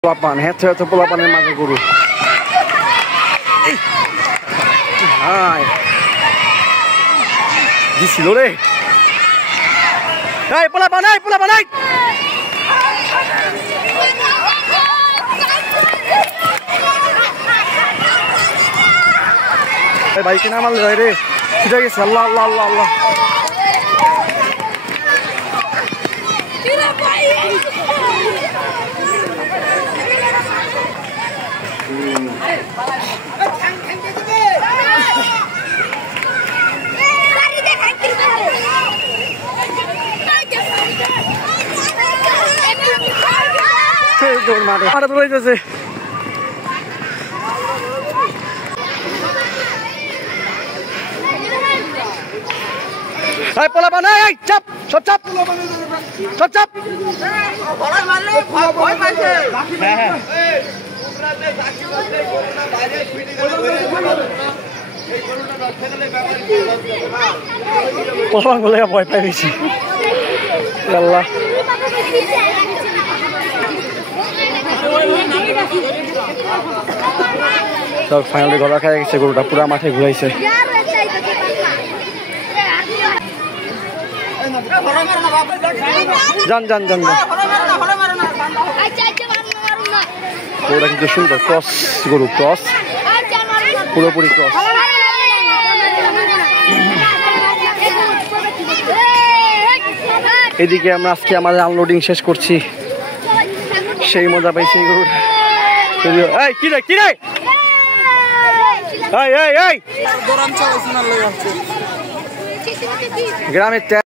Pelapan, head pelapan yang masih guru. Hai, di sini deh. Hai, pelapan naik, pelapan naik. Hai, baikin amal deh. Kita guys, Allah, Allah, Allah, Allah. Ada tuh aja sih. Hai pelapan, hai, cap, cap, cap, cap, cap. Pelapan boleh apa apa sih? Allah. So finally গলা খাই গেছে গরুটা পুরো মাঠে ঘুরাইছে জান জান জান পুরো কিন্তু সুন্দর ক্রস গরু ক্রস পুরোপুরি ক্রস এদিকে আমরা আজকে আমাদের আনলোডিং শেষ করছি সেই মজা পাইছি গরুটা এই কি রে কি রে এই এই এই গ্রামের